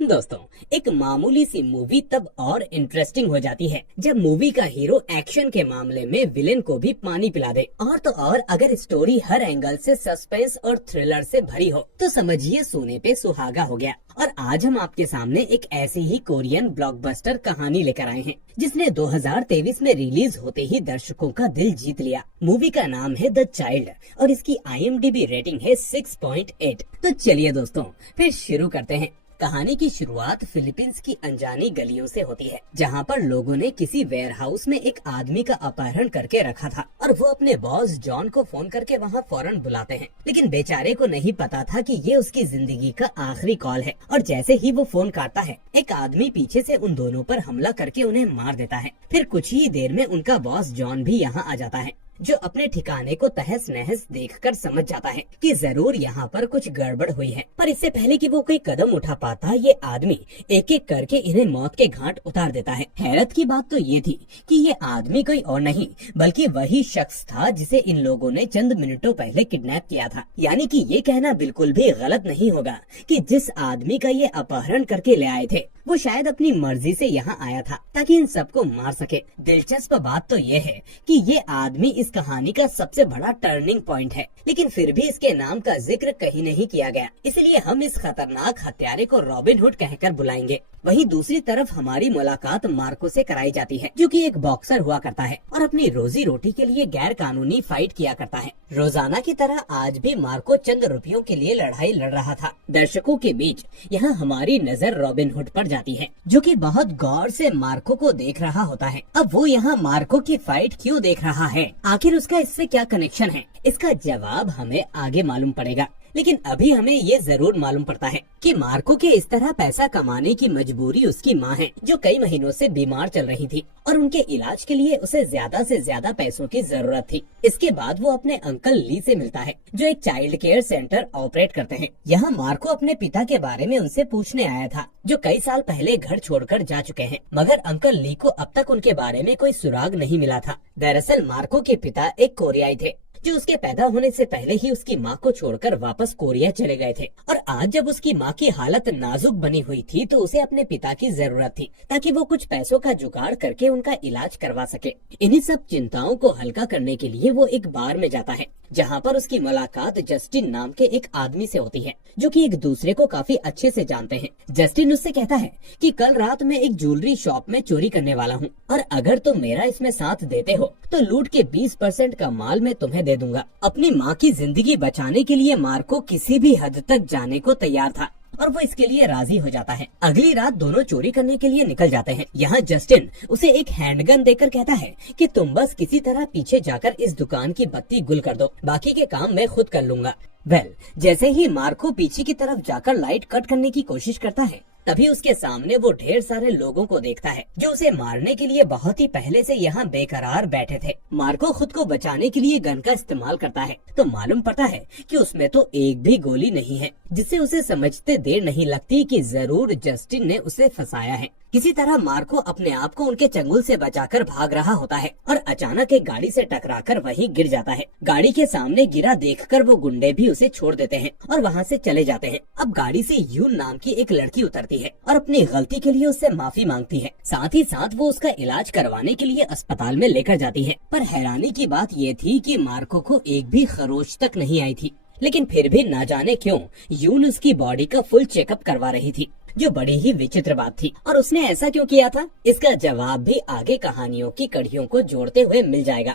दोस्तों, एक मामूली सी मूवी तब और इंटरेस्टिंग हो जाती है जब मूवी का हीरो एक्शन के मामले में विलेन को भी पानी पिला दे। और तो और अगर स्टोरी हर एंगल से सस्पेंस और थ्रिलर से भरी हो तो समझिए सोने पे सुहागा हो गया। और आज हम आपके सामने एक ऐसी ही कोरियन ब्लॉकबस्टर कहानी लेकर आए हैं जिसने 2023 में रिलीज होते ही दर्शकों का दिल जीत लिया। मूवी का नाम है द चाइल्ड और इसकी IMDb रेटिंग है 6.8। तो चलिए दोस्तों, फिर शुरू करते हैं। कहानी की शुरुआत फिलीपींस की अनजानी गलियों से होती है, जहां पर लोगों ने किसी वेयरहाउस में एक आदमी का अपहरण करके रखा था और वो अपने बॉस जॉन को फोन करके वहां फौरन बुलाते हैं। लेकिन बेचारे को नहीं पता था कि ये उसकी जिंदगी का आखिरी कॉल है। और जैसे ही वो फोन काटता है, एक आदमी पीछे से उन दोनों पर हमला करके उन्हें मार देता है। फिर कुछ ही देर में उनका बॉस जॉन भी यहाँ आ जाता है, जो अपने ठिकाने को तहस नहस देखकर समझ जाता है कि जरूर यहाँ पर कुछ गड़बड़ हुई है। पर इससे पहले कि वो कोई कदम उठा पाता, ये आदमी एक एक करके इन्हें मौत के घाट उतार देता है। हैरत की बात तो ये थी कि ये आदमी कोई और नहीं बल्कि वही शख्स था जिसे इन लोगों ने चंद मिनटों पहले किडनैप किया था। यानी कि ये कहना बिल्कुल भी गलत नहीं होगा कि जिस आदमी का ये अपहरण करके ले आए थे वो शायद अपनी मर्जी से यहाँ आया था ताकि इन सबको मार सके। दिलचस्प बात तो ये है कि ये आदमी इस कहानी का सबसे बड़ा टर्निंग पॉइंट है, लेकिन फिर भी इसके नाम का जिक्र कहीं नहीं किया गया। इसलिए हम इस खतरनाक हत्यारे को रॉबिन हुड कहकर बुलाएंगे। वहीं दूसरी तरफ हमारी मुलाकात मार्को से कराई जाती है, जो कि एक बॉक्सर हुआ करता है और अपनी रोजी रोटी के लिए गैर कानूनी फाइट किया करता है। रोजाना की तरह आज भी मार्को चंद रुपयों के लिए लड़ाई लड़ रहा था। दर्शकों के बीच यहाँ हमारी नजर रॉबिन हुड पर जाती है, जो कि बहुत गौर से मार्को को देख रहा होता है। अब वो यहाँ मार्को की फाइट क्यों देख रहा है, आखिर उसका इससे क्या कनेक्शन है, इसका जवाब हमें आगे मालूम पड़ेगा। लेकिन अभी हमें ये जरूर मालूम पड़ता है कि मार्को के इस तरह पैसा कमाने की मजबूरी उसकी माँ है, जो कई महीनों से बीमार चल रही थी और उनके इलाज के लिए उसे ज्यादा से ज्यादा पैसों की जरूरत थी। इसके बाद वो अपने अंकल ली से मिलता है, जो एक चाइल्ड केयर सेंटर ऑपरेट करते हैं। यहाँ मार्को अपने पिता के बारे में उनसे पूछने आया था, जो कई साल पहले घर छोड़कर जा चुके हैं, मगर अंकल ली को अब तक उनके बारे में कोई सुराग नहीं मिला था। दरअसल मार्को के पिता एक कोरियाई थे, जो उसके पैदा होने से पहले ही उसकी माँ को छोड़कर वापस कोरिया चले गए थे। और आज जब उसकी माँ की हालत नाजुक बनी हुई थी तो उसे अपने पिता की जरूरत थी ताकि वो कुछ पैसों का जुगाड़ करके उनका इलाज करवा सके। इन्हीं सब चिंताओं को हल्का करने के लिए वो एक बार में जाता है, जहाँ पर उसकी मुलाकात जस्टिन नाम के एक आदमी से होती है, जो कि एक दूसरे को काफी अच्छे से जानते हैं। जस्टिन उससे कहता है कि कल रात मैं एक ज्वेलरी शॉप में चोरी करने वाला हूँ और अगर तुम मेरा इसमें साथ देते हो तो लूट के 20% का माल मैं तुम्हें दे दूंगा। अपनी माँ की जिंदगी बचाने के लिए मार्को किसी भी हद तक जाने को तैयार था और वो इसके लिए राजी हो जाता है। अगली रात दोनों चोरी करने के लिए निकल जाते हैं। यहाँ जस्टिन उसे एक हैंडगन देकर कहता है कि तुम बस किसी तरह पीछे जाकर इस दुकान की बत्ती गुल कर दो, बाकी के काम मैं खुद कर लूंगा। जैसे ही मार्को पीछे की तरफ जाकर लाइट कट करने की कोशिश करता है, तभी उसके सामने वो ढेर सारे लोगों को देखता है जो उसे मारने के लिए बहुत ही पहले से यहाँ बेकरार बैठे थे। मार्को खुद को बचाने के लिए गन का इस्तेमाल करता है तो मालूम पड़ता है कि उसमें तो एक भी गोली नहीं है, जिससे उसे समझते देर नहीं लगती कि जरूर जस्टिन ने उसे फंसाया है। किसी तरह मार्को अपने आप को उनके चंगुल से बचाकर भाग रहा होता है और अचानक एक गाड़ी से टकराकर वहीं गिर जाता है। गाड़ी के सामने गिरा देखकर वो गुंडे भी उसे छोड़ देते हैं और वहाँ से चले जाते हैं। अब गाड़ी से यून नाम की एक लड़की उतरती है और अपनी गलती के लिए उससे माफी मांगती है। साथ ही साथ वो उसका इलाज करवाने के लिए अस्पताल में लेकर जाती है। पर हैरानी की बात ये थी कि मार्को को एक भी खरोच तक नहीं आई थी, लेकिन फिर भी ना जाने क्यों यून उसकी बॉडी का फुल चेकअप करवा रही थी, जो बड़ी ही विचित्र बात थी। और उसने ऐसा क्यों किया था, इसका जवाब भी आगे कहानियों की कड़ियों को जोड़ते हुए मिल जाएगा।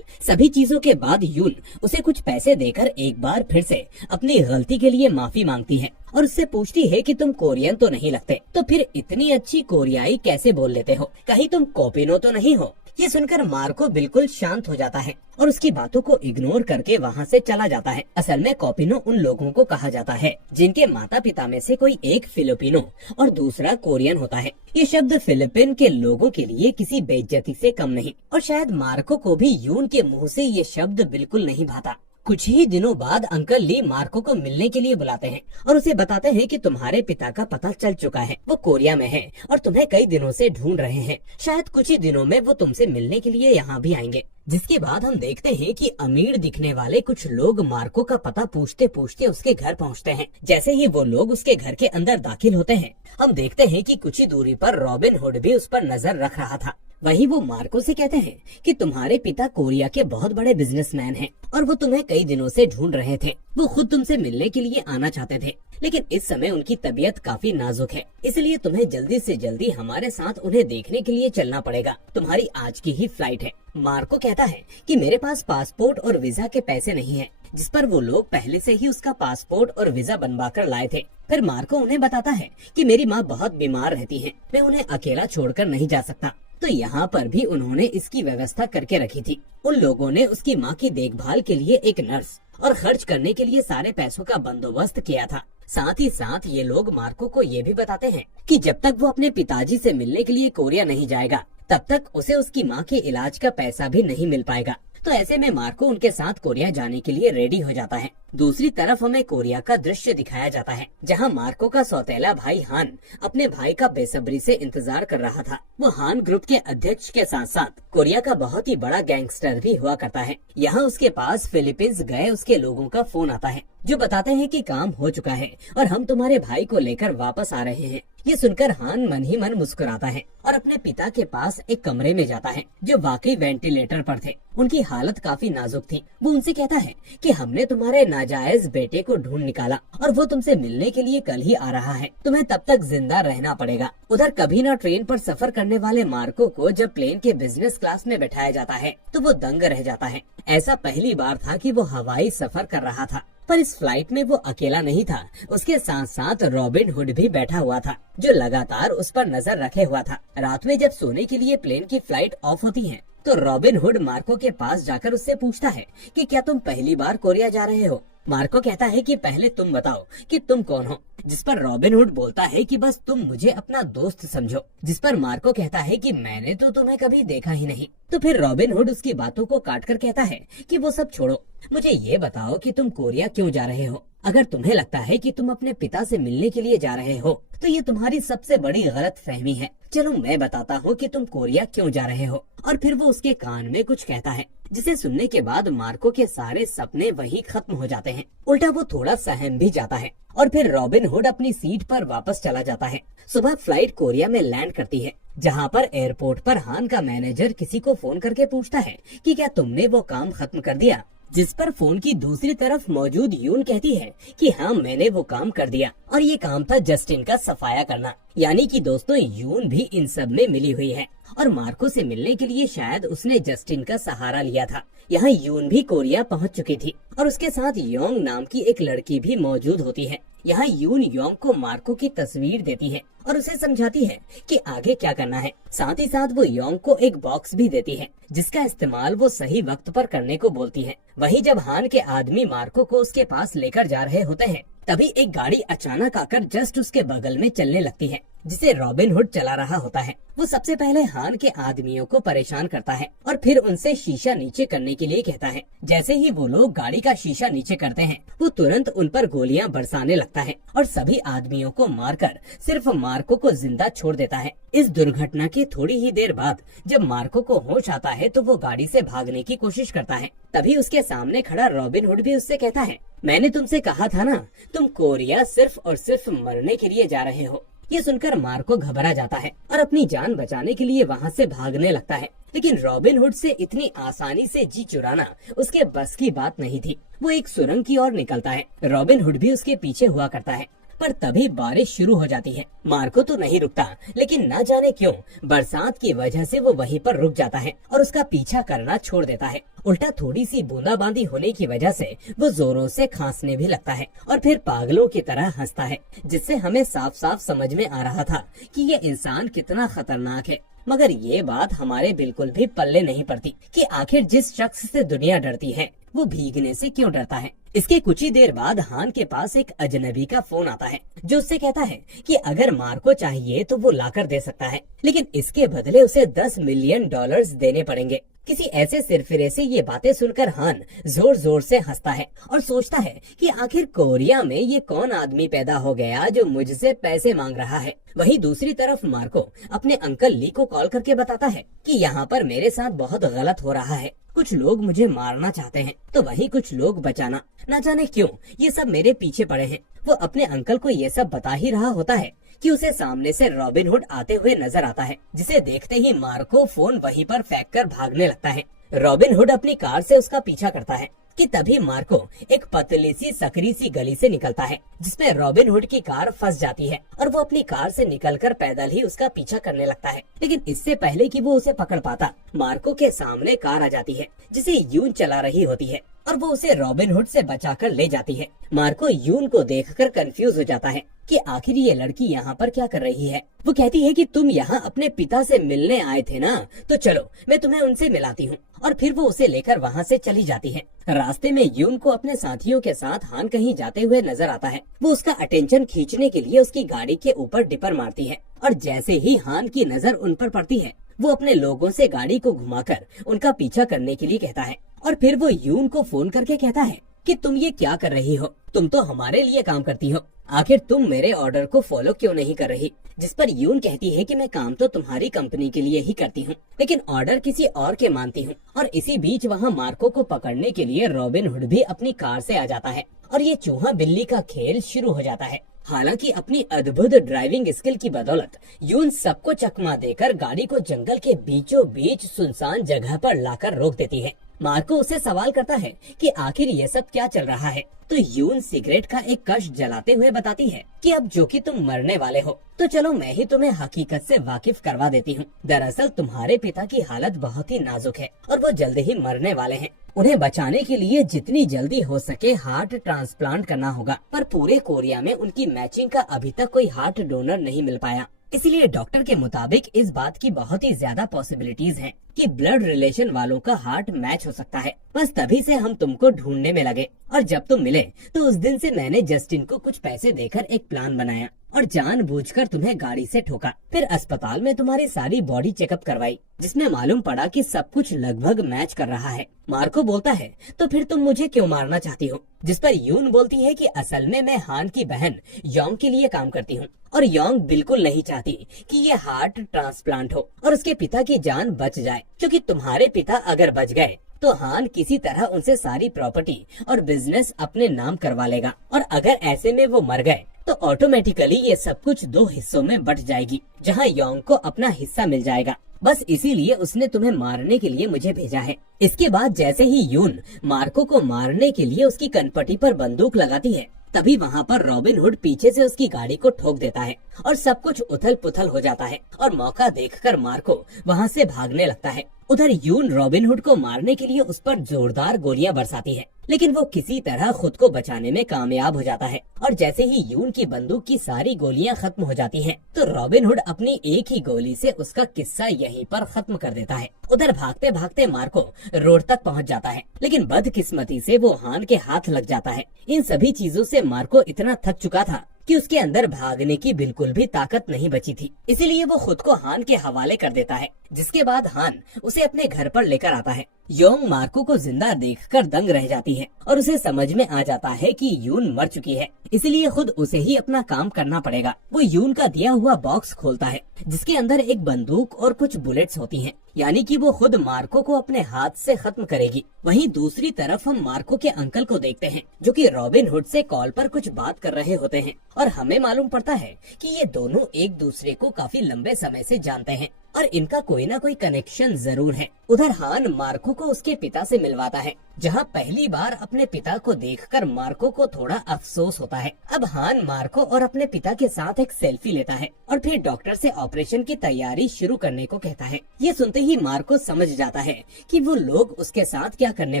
सभी चीजों के बाद यून उसे कुछ पैसे देकर एक बार फिर से अपनी गलती के लिए माफी मांगती है और उससे पूछती है कि तुम कोरियन तो नहीं लगते, तो फिर इतनी अच्छी कोरियाई कैसे बोल लेते हो, कहीं तुम कोपिनो तो नहीं हो। ये सुनकर मार्को बिल्कुल शांत हो जाता है और उसकी बातों को इग्नोर करके वहाँ से चला जाता है। असल में कोपिनो उन लोगों को कहा जाता है जिनके माता पिता में से कोई एक फिलिपिनो और दूसरा कोरियन होता है। ये शब्द फिलिपिन के लोगों के लिए किसी बेइज्जती से कम नहीं, और शायद मार्को को भी यून के मुंह से ये शब्द बिल्कुल नहीं भाता। कुछ ही दिनों बाद अंकल ली मार्को को मिलने के लिए बुलाते हैं और उसे बताते हैं कि तुम्हारे पिता का पता चल चुका है, वो कोरिया में है और तुम्हें कई दिनों से ढूंढ रहे हैं। शायद कुछ ही दिनों में वो तुमसे मिलने के लिए यहाँ भी आएंगे। जिसके बाद हम देखते हैं कि अमीर दिखने वाले कुछ लोग मार्को का पता पूछते पूछते उसके घर पहुँचते हैं। जैसे ही वो लोग उसके घर के अंदर दाखिल होते हैं, हम देखते हैं कि कुछ ही दूरी पर रॉबिन हुड भी उस पर नजर रख रहा था। वहीं वो मार्को से कहते हैं कि तुम्हारे पिता कोरिया के बहुत बड़े बिजनेसमैन हैं और वो तुम्हें कई दिनों से ढूंढ रहे थे। वो खुद तुमसे मिलने के लिए आना चाहते थे, लेकिन इस समय उनकी तबीयत काफी नाजुक है, इसलिए तुम्हें जल्दी से जल्दी हमारे साथ उन्हें देखने के लिए चलना पड़ेगा। तुम्हारी आज की ही फ्लाइट है। मार्को कहता है कि मेरे पास पासपोर्ट और वीजा के पैसे नहीं है, जिस पर वो लोग पहले से ही उसका पासपोर्ट और वीजा बनवा कर लाए थे। फिर मार्को उन्हें बताता है कि मेरी माँ बहुत बीमार रहती है, मैं उन्हें अकेला छोड़कर नहीं जा सकता। तो यहाँ पर भी उन्होंने इसकी व्यवस्था करके रखी थी। उन लोगों ने उसकी माँ की देखभाल के लिए एक नर्स और खर्च करने के लिए सारे पैसों का बंदोबस्त किया था। साथ ही साथ ये लोग मार्को को ये भी बताते हैं कि जब तक वो अपने पिताजी से मिलने के लिए कोरिया नहीं जाएगा, तब तक उसे उसकी माँ के इलाज का पैसा भी नहीं मिल पाएगा। तो ऐसे में मार्को उनके साथ कोरिया जाने के लिए रेडी हो जाता है। दूसरी तरफ हमें कोरिया का दृश्य दिखाया जाता है, जहां मार्को का सौतेला भाई हान अपने भाई का बेसब्री से इंतजार कर रहा था। वो हान ग्रुप के अध्यक्ष के साथ साथ कोरिया का बहुत ही बड़ा गैंगस्टर भी हुआ करता है। यहाँ उसके पास फिलीपींस गए उसके लोगों का फोन आता है, जो बताते हैं कि काम हो चुका है और हम तुम्हारे भाई को लेकर वापस आ रहे हैं। ये सुनकर हान मन ही मन मुस्कुराता है और अपने पिता के पास एक कमरे में जाता है, जो वाकई वेंटिलेटर पर थे। उनकी हालत काफी नाजुक थी। वो उनसे कहता है कि हमने तुम्हारे नाजायज बेटे को ढूंढ निकाला और वो तुमसे मिलने के लिए कल ही आ रहा है। तुम्हें तब तक जिंदा रहना पड़ेगा। उधर कभी ना ट्रेन पर सफर करने वाले मार्को को जब प्लेन के बिजनेस क्लास में बैठाया जाता है तो वो दंग रह जाता है। ऐसा पहली बार था कि वो हवाई सफर कर रहा था, पर इस फ्लाइट में वो अकेला नहीं था। उसके साथ साथ रॉबिन हुड भी बैठा हुआ था, जो लगातार उस पर नजर रखे हुआ था। रात में जब सोने के लिए प्लेन की फ्लाइट ऑफ होती है, तो रॉबिन हुड मार्को के पास जाकर उससे पूछता है कि क्या तुम पहली बार कोरिया जा रहे हो। मार्को कहता है कि पहले तुम बताओ कि तुम कौन हो, जिस पर रॉबिन हुड बोलता है कि बस तुम मुझे अपना दोस्त समझो। जिस पर मार्को कहता है कि मैंने तो तुम्हें कभी देखा ही नहीं। तो फिर रॉबिन हुड उसकी बातों को काटकर कहता है कि वो सब छोड़ो, मुझे ये बताओ कि तुम कोरिया क्यों जा रहे हो। अगर तुम्हें लगता है कि तुम अपने पिता से मिलने के लिए जा रहे हो, तो ये तुम्हारी सबसे बड़ी गलत फहमी है। चलो मैं बताता हूँ कि तुम कोरिया क्यों जा रहे हो। और फिर वो उसके कान में कुछ कहता है, जिसे सुनने के बाद मार्को के सारे सपने वहीं खत्म हो जाते हैं। उल्टा वो थोड़ा सहम भी जाता है और फिर रॉबिन हुड अपनी सीट पर वापस चला जाता है। सुबह फ्लाइट कोरिया में लैंड करती है, जहाँ पर एयरपोर्ट पर हान का मैनेजर किसी को फोन करके पूछता है कि क्या तुमने वो काम खत्म कर दिया। जिस पर फोन की दूसरी तरफ मौजूद यून कहती है कि हाँ, मैंने वो काम कर दिया और ये काम था जस्टिन का सफाया करना। यानी कि दोस्तों, यून भी इन सब में मिली हुई है और मार्को से मिलने के लिए शायद उसने जस्टिन का सहारा लिया था। यहाँ यून भी कोरिया पहुँच चुकी थी और उसके साथ योंग नाम की एक लड़की भी मौजूद होती है। यहाँ यून योंग को मार्को की तस्वीर देती है और उसे समझाती है कि आगे क्या करना है। साथ ही साथ वो योंग को एक बॉक्स भी देती है, जिसका इस्तेमाल वो सही वक्त पर करने को बोलती है। वहीं जब हान के आदमी मार्को को उसके पास लेकर जा रहे होते हैं, तभी एक गाड़ी अचानक आकर जस्ट उसके बगल में चलने लगती है, जिसे रॉबिन हुड चला रहा होता है। वो सबसे पहले हान के आदमियों को परेशान करता है और फिर उनसे शीशा नीचे करने के लिए कहता है। जैसे ही वो लोग गाड़ी का शीशा नीचे करते हैं, वो तुरंत उन पर गोलियां बरसाने लगता है और सभी आदमियों को मारकर सिर्फ मार्को को जिंदा छोड़ देता है। इस दुर्घटना के थोड़ी ही देर बाद जब मार्को को होश आता है, तो वो गाड़ी से भागने की कोशिश करता है। तभी उसके सामने खड़ा रॉबिन हुड भी उससे कहता है, मैंने तुमसे कहा था ना, तुम कोरिया सिर्फ और सिर्फ मरने के लिए जा रहे हो। ये सुनकर मार्को घबरा जाता है और अपनी जान बचाने के लिए वहाँ से भागने लगता है। लेकिन रॉबिन हुड से इतनी आसानी से जी चुराना उसके बस की बात नहीं थी। वो एक सुरंग की ओर निकलता है। रॉबिन हुड भी उसके पीछे हुआ करता है, पर तभी बारिश शुरू हो जाती है। मार्को तो नहीं रुकता, लेकिन ना जाने क्यों बरसात की वजह से वो वहीं पर रुक जाता है और उसका पीछा करना छोड़ देता है। उल्टा थोड़ी सी बूंदाबांदी होने की वजह से वो जोरों से खांसने भी लगता है और फिर पागलों की तरह हंसता है, जिससे हमें साफ साफ समझ में आ रहा था कि ये इंसान कितना खतरनाक है। मगर ये बात हमारे बिल्कुल भी पल्ले नहीं पड़ती कि आखिर जिस शख्स से दुनिया डरती है, वो भीगने से क्यों डरता है। इसके कुछ ही देर बाद हान के पास एक अजनबी का फोन आता है, जो उससे कहता है कि अगर मार्को चाहिए तो वो लाकर दे सकता है, लेकिन इसके बदले उसे $10 मिलियन देने पड़ेंगे। किसी ऐसे सिरफिरे से ये बातें सुनकर हान जोर जोर से हंसता है और सोचता है कि आखिर कोरिया में ये कौन आदमी पैदा हो गया जो मुझसे पैसे मांग रहा है। वहीं दूसरी तरफ मार्को अपने अंकल ली को कॉल करके बताता है कि यहाँ पर मेरे साथ बहुत गलत हो रहा है, कुछ लोग मुझे मारना चाहते हैं तो वहीं कुछ लोग बचाना, ना जाने क्यों ये सब मेरे पीछे पड़े हैं। वो अपने अंकल को ये सब बता ही रहा होता है कि उसे सामने से रॉबिन हुड आते हुए नजर आता है, जिसे देखते ही मार्को फोन वहीं पर फेंक कर भागने लगता है। रॉबिन हुड अपनी कार से उसका पीछा करता है कि तभी मार्को एक पतली सी सकरी सी गली से निकलता है जिसमें रॉबिन हुड की कार फंस जाती है और वो अपनी कार से निकलकर पैदल ही उसका पीछा करने लगता है। लेकिन इससे पहले कि वो उसे पकड़ पाता, मार्को के सामने कार आ जाती है जिसे यून चला रही होती है और वो उसे रॉबिन हुड से बचाकर ले जाती है। मार्को यून को देखकर कंफ्यूज हो जाता है कि आखिर ये लड़की यहाँ पर क्या कर रही है। वो कहती है कि तुम यहाँ अपने पिता से मिलने आए थे ना, तो चलो मैं तुम्हें उनसे मिलाती हूँ, और फिर वो उसे लेकर वहाँ से चली जाती है। रास्ते में यून को अपने साथियों के साथ हान कहीं जाते हुए नजर आता है। वो उसका अटेंशन खींचने के लिए उसकी गाड़ी के ऊपर डिपर मारती है और जैसे ही हान की नजर उन पर पड़ती है वो अपने लोगों से गाड़ी को घुमाकर उनका पीछा करने के लिए कहता है और फिर वो यून को फोन करके कहता है कि तुम ये क्या कर रही हो, तुम तो हमारे लिए काम करती हो, आखिर तुम मेरे ऑर्डर को फॉलो क्यों नहीं कर रही। जिस पर यून कहती है कि मैं काम तो तुम्हारी कंपनी के लिए ही करती हूँ लेकिन ऑर्डर किसी और के मानती हूँ। और इसी बीच वहाँ मार्को को पकड़ने के लिए रॉबिन हुड भी अपनी कार से आ जाता है और ये चूहा बिल्ली का खेल शुरू हो जाता है। हालांकि अपनी अद्भुत ड्राइविंग स्किल की बदौलत यून सबको चकमा देकर गाड़ी को जंगल के बीचों बीच सुनसान जगह पर लाकर रोक देती है। मार्को उसे सवाल करता है कि आखिर ये सब क्या चल रहा है, तो यून सिगरेट का एक कश जलाते हुए बताती है कि अब जो कि तुम मरने वाले हो तो चलो मैं ही तुम्हें हकीकत से वाकिफ करवा देती हूँ। दरअसल तुम्हारे पिता की हालत बहुत ही नाजुक है और वो जल्द ही मरने वाले हैं। उन्हें बचाने के लिए जितनी जल्दी हो सके हार्ट ट्रांसप्लांट करना होगा, पर पूरे कोरिया में उनकी मैचिंग का अभी तक कोई हार्ट डोनर नहीं मिल पाया। इसलिए डॉक्टर के मुताबिक इस बात की बहुत ही ज्यादा पॉसिबिलिटीज हैं कि ब्लड रिलेशन वालों का हार्ट मैच हो सकता है। बस तभी से हम तुमको ढूंढने में लगे और जब तुम मिले तो उस दिन से मैंने जस्टिन को कुछ पैसे देकर एक प्लान बनाया और जानबूझकर तुम्हें गाड़ी से ठोका। फिर अस्पताल में तुम्हारी सारी बॉडी चेकअप करवाई जिसमें मालूम पड़ा कि सब कुछ लगभग मैच कर रहा है। मार्को बोलता है तो फिर तुम मुझे क्यों मारना चाहती हो, जिस पर यून बोलती है कि असल में मैं हान की बहन योंग के लिए काम करती हूँ और योंग बिल्कुल नहीं चाहती कि ये हार्ट ट्रांसप्लांट हो और उसके पिता की जान बच जाए, क्योंकि तुम्हारे पिता अगर बच गए तो हान किसी तरह उनसे सारी प्रॉपर्टी और बिजनेस अपने नाम करवा लेगा और अगर ऐसे में वो मर गए तो ऑटोमेटिकली ये सब कुछ दो हिस्सों में बट जाएगी जहां योंग को अपना हिस्सा मिल जाएगा। बस इसीलिए उसने तुम्हें मारने के लिए मुझे भेजा है। इसके बाद जैसे ही यून मार्को को मारने के लिए उसकी कनपटी पर बंदूक लगाती है तभी वहाँ पर रॉबिन हुड पीछे से उसकी गाड़ी को ठोक देता है और सब कुछ उथल पुथल हो जाता है और मौका देखकर मार्को वहाँ से भागने लगता है। उधर यून रॉबिन हुड को मारने के लिए उस पर जोरदार गोलियां बरसाती है लेकिन वो किसी तरह खुद को बचाने में कामयाब हो जाता है और जैसे ही यून की बंदूक की सारी गोलियां खत्म हो जाती हैं, तो रॉबिन हुड अपनी एक ही गोली से उसका किस्सा यहीं पर खत्म कर देता है। उधर भागते भागते मार्को रोड तक पहुंच जाता है लेकिन बदकिस्मती से वो हान के हाथ लग जाता है। इन सभी चीजों से मार्को इतना थक चुका था कि उसके अंदर भागने की बिल्कुल भी ताकत नहीं बची थी, इसीलिए वो खुद को हान के हवाले कर देता है, जिसके बाद हान उसे अपने घर पर लेकर आता है। योंग मार्को को जिंदा देखकर दंग रह जाती है और उसे समझ में आ जाता है कि यून मर चुकी है, इसलिए खुद उसे ही अपना काम करना पड़ेगा। वो यून का दिया हुआ बॉक्स खोलता है जिसके अंदर एक बंदूक और कुछ बुलेट्स होती हैं, यानी कि वो खुद मार्को को अपने हाथ से खत्म करेगी। वहीं दूसरी तरफ हम मार्को के अंकल को देखते हैं जो कि रॉबिन हुड से कॉल पर कुछ बात कर रहे होते हैं और हमें मालूम पड़ता है कि ये दोनों एक दूसरे को काफी लंबे समय से जानते हैं और इनका कोई ना कोई कनेक्शन जरूर है। उधर हान मार्को को उसके पिता से मिलवाता है, जहां पहली बार अपने पिता को देखकर मार्को को थोड़ा अफसोस होता है। अब हान मार्को और अपने पिता के साथ एक सेल्फी लेता है और फिर डॉक्टर से ऑपरेशन की तैयारी शुरू करने को कहता है। ये सुनते ही मार्को समझ जाता है कि वो लोग उसके साथ क्या करने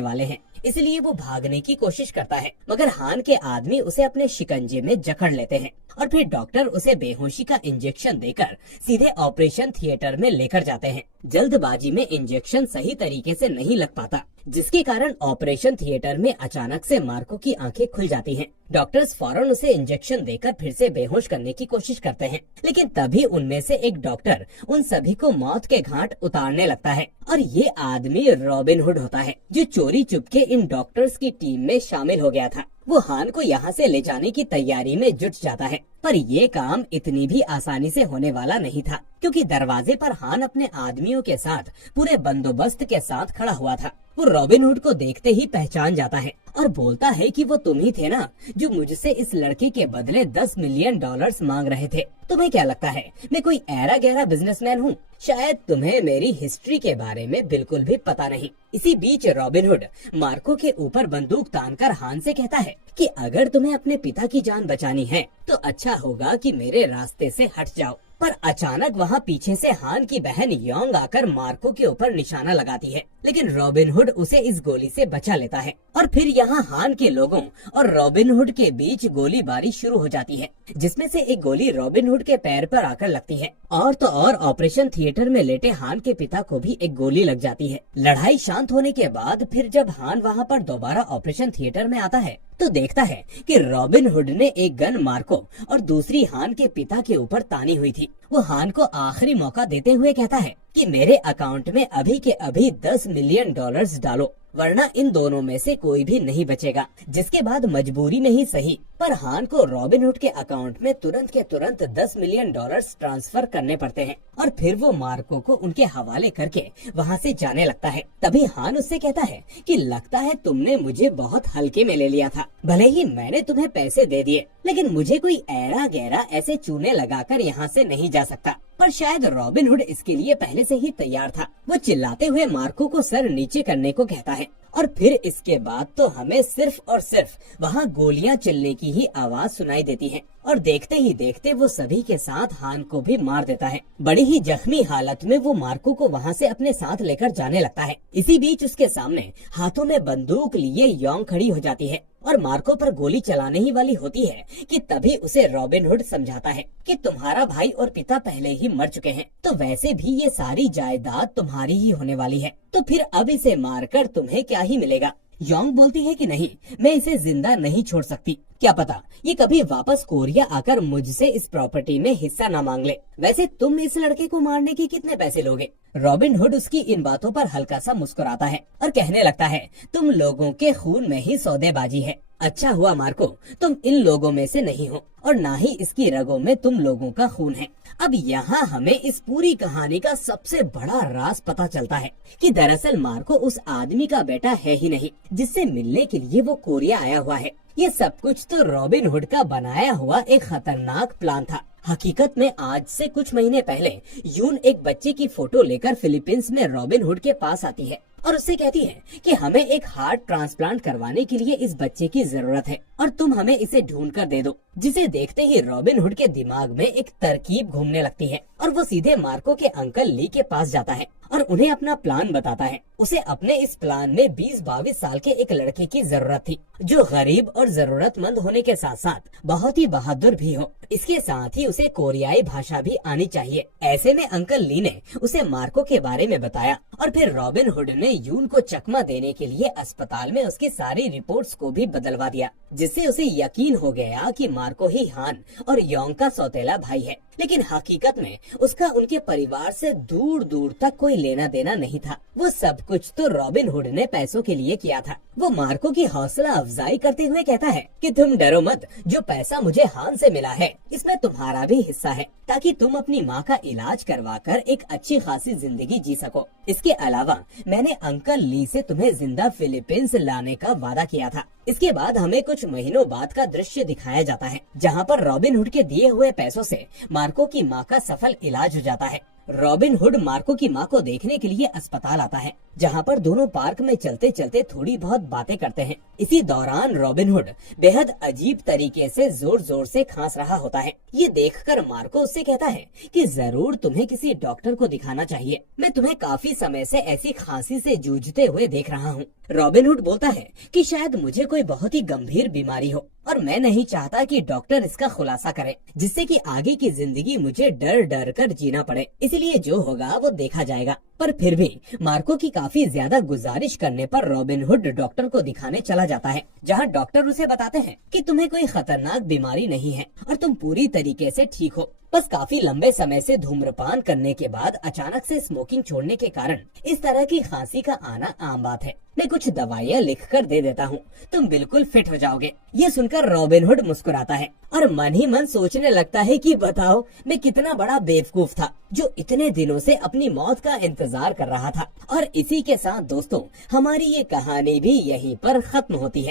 वाले हैं, इसलिए वो भागने की कोशिश करता है, मगर हान के आदमी उसे अपने शिकंजे में जकड़ लेते हैं और फिर डॉक्टर उसे बेहोशी का इंजेक्शन देकर सीधे ऑपरेशन थिएटर में लेकर जाते हैं। जल्दबाजी में इंजेक्शन सही तरीके से नहीं लग पाता, जिसके कारण ऑपरेशन थिएटर में अचानक से मार्को की आंखें खुल जाती हैं। डॉक्टर्स फौरन उसे इंजेक्शन देकर फिर से बेहोश करने की कोशिश करते हैं, लेकिन तभी उनमें से एक डॉक्टर उन सभी को मौत के घाट उतारने लगता है और ये आदमी रॉबिन हुड होता है, जो चोरी चुपके इन डॉक्टर्स की टीम में शामिल हो गया था। वो हान को यहाँ से ले जाने की तैयारी में जुट जाता है, पर ये काम इतनी भी आसानी से होने वाला नहीं था, क्योंकि दरवाजे पर हान अपने आदमियों के साथ पूरे बंदोबस्त के साथ खड़ा हुआ था। वो रॉबिन हुड को देखते ही पहचान जाता है और बोलता है कि वो तुम ही थे ना, जो मुझसे इस लड़के के बदले 10 मिलियन डॉलर्स मांग रहे थे। तुम्हें क्या लगता है मैं कोई ऐरा गहरा बिजनेसमैन हूँ? शायद तुम्हें मेरी हिस्ट्री के बारे में बिल्कुल भी पता नहीं। इसी बीच रॉबिन हुड मार्को के ऊपर बंदूक तानकर हान से कहता है कि अगर तुम्हें अपने पिता की जान बचानी है तो अच्छा होगा कि मेरे रास्ते से हट जाओ। पर अचानक वहाँ पीछे से हान की बहन योंग आकर मार्को के ऊपर निशाना लगाती है, लेकिन रॉबिन हुड उसे इस गोली से बचा लेता है और फिर यहाँ हान के लोगों और रॉबिन हुड के बीच गोलीबारी शुरू हो जाती है, जिसमें से एक गोली रॉबिन हुड के पैर पर आकर लगती है और तो और ऑपरेशन थिएटर में लेटे हान के पिता को भी एक गोली लग जाती है। लड़ाई शांत होने के बाद फिर जब हान वहाँ पर दोबारा ऑपरेशन थिएटर में आता है तो देखता है कि रॉबिन हुड ने एक गन मार्को और दूसरी हान के पिता के ऊपर तानी हुई थी। वो हान को आखिरी मौका देते हुए कहता है कि मेरे अकाउंट में अभी के अभी 10 मिलियन डॉलर्स डालो, वरना इन दोनों में से कोई भी नहीं बचेगा। जिसके बाद मजबूरी में ही सही, पर हान को रॉबिन हुड के अकाउंट में तुरंत के तुरंत 10 मिलियन डॉलर्स ट्रांसफर करने पड़ते हैं और फिर वो मार्को को उनके हवाले करके वहाँ से जाने लगता है। तभी हान उससे कहता है कि लगता है तुमने मुझे बहुत हल्के में ले लिया था। भले ही मैंने तुम्हें पैसे दे दिए, लेकिन मुझे कोई ऐरा गहरा ऐसे चूने लगाकर यहाँ से नहीं जा सकता। पर शायद रॉबिन हुड इसके लिए पहले से ही तैयार था। वो चिल्लाते हुए मार्को को सर नीचे करने को कहता है और फिर इसके बाद तो हमें सिर्फ और सिर्फ वहाँ गोलियां चलने की ही आवाज सुनाई देती है और देखते ही देखते वो सभी के साथ हान को भी मार देता है। बड़ी ही जख्मी हालत में वो मार्को को वहाँ से अपने साथ लेकर जाने लगता है। इसी बीच उसके सामने हाथों में बंदूक लिए योंग खड़ी हो जाती है और मार्को पर गोली चलाने ही वाली होती है कि तभी उसे रॉबिन हुड समझाता है कि तुम्हारा भाई और पिता पहले ही मर चुके हैं, तो वैसे भी ये सारी जायदाद तुम्हारी ही होने वाली है, तो फिर अब इसे मारकर तुम्हें क्या ही मिलेगा। योंग बोलती है कि नहीं, मैं इसे जिंदा नहीं छोड़ सकती। क्या पता ये कभी वापस कोरिया आकर मुझसे इस प्रॉपर्टी में हिस्सा न मांग ले। वैसे तुम इस लड़के को मारने के कितने पैसे लोगे? रॉबिन हुड उसकी इन बातों पर हल्का सा मुस्कुराता है और कहने लगता है तुम लोगों के खून में ही सौदेबाजी है। अच्छा हुआ मार्को, तुम इन लोगों में से नहीं हो और ना ही इसकी रगों में तुम लोगों का खून है। अब यहाँ हमें इस पूरी कहानी का सबसे बड़ा राज पता चलता है कि दरअसल मार्को उस आदमी का बेटा है ही नहीं जिससे मिलने के लिए वो कोरिया आया हुआ है। ये सब कुछ तो रॉबिन हुड का बनाया हुआ एक खतरनाक प्लान था। हकीकत में आज से कुछ महीने पहले यून एक बच्चे की फोटो लेकर फिलीपींस में रॉबिन हुड के पास आती है और उससे कहती है कि हमें एक हार्ट ट्रांसप्लांट करवाने के लिए इस बच्चे की जरूरत है और तुम हमें इसे ढूंढ कर दे दो। जिसे देखते ही रॉबिन हुड के दिमाग में एक तरकीब घूमने लगती है और वो सीधे मार्को के अंकल ली के पास जाता है और उन्हें अपना प्लान बताता है। उसे अपने इस प्लान में 20-22 साल के एक लड़के की जरूरत थी जो गरीब और जरूरतमंद होने के साथ साथ बहुत ही बहादुर भी हो। इसके साथ ही उसे कोरियाई भाषा भी आनी चाहिए। ऐसे में अंकल ली ने उसे मार्को के बारे में बताया और फिर रॉबिन हुड ने यून को चकमा देने के लिए अस्पताल में उसकी सारी रिपोर्ट्स को भी बदलवा दिया, जिससे उसे यकीन हो गया कि मार्को ही हान और योंग का सौतेला भाई है। लेकिन हकीकत में उसका उनके परिवार से दूर दूर तक कोई लेना देना नहीं था। वो सब कुछ तो रॉबिन हुड ने पैसों के लिए किया था। वो मार्को की हौसला अफजाई करते हुए कहता है कि तुम डरो मत, जो पैसा मुझे हान से मिला है इसमें तुम्हारा भी हिस्सा है, ताकि तुम अपनी माँ का इलाज करवाकर एक अच्छी खासी जिंदगी जी सको। इसके अलावा मैंने अंकल ली से तुम्हें जिंदा फिलीपींस लाने का वादा किया था। इसके बाद हमें कुछ महीनों बाद का दृश्य दिखाया जाता है जहाँ पर रॉबिन हुड के दिए हुए पैसों से मार्को की माँ का सफल इलाज हो जाता है। रॉबिन हुड मार्को की माँ को देखने के लिए अस्पताल आता है, जहाँ पर दोनों पार्क में चलते चलते थोड़ी बहुत बातें करते हैं। इसी दौरान रॉबिन हुड बेहद अजीब तरीके से जोर जोर से खांस रहा होता है। ये देखकर मार्को उससे कहता है कि जरूर तुम्हें किसी डॉक्टर को दिखाना चाहिए, मैं तुम्हें काफी समय से ऐसी खांसी से जूझते हुए देख रहा हूँ। रॉबिन हुड बोलता है कि शायद मुझे कोई बहुत ही गंभीर बीमारी हो और मैं नहीं चाहता कि डॉक्टर इसका खुलासा करे, जिससे कि आगे की जिंदगी मुझे डर डर कर जीना पड़े। इसी इसलिए जो होगा वो देखा जाएगा। पर फिर भी मार्को की काफी ज्यादा गुजारिश करने पर रॉबिनहुड डॉक्टर को दिखाने चला जाता है, जहां डॉक्टर उसे बताते हैं कि तुम्हें कोई खतरनाक बीमारी नहीं है और तुम पूरी तरीके से ठीक हो। बस काफी लंबे समय से धूम्रपान करने के बाद अचानक से स्मोकिंग छोड़ने के कारण इस तरह की खांसी का आना आम बात है। मैं कुछ दवाइयाँ लिख कर दे देता हूँ, तुम बिल्कुल फिट हो जाओगे। ये सुनकर रॉबिनहुड मुस्कुराता है और मन ही मन सोचने लगता है कि बताओ मैं कितना बड़ा बेवकूफ था जो इतने दिनों से अपनी मौत का इंतजार कर रहा था। और इसी के साथ दोस्तों हमारी ये कहानी भी यहीं पर खत्म होती है।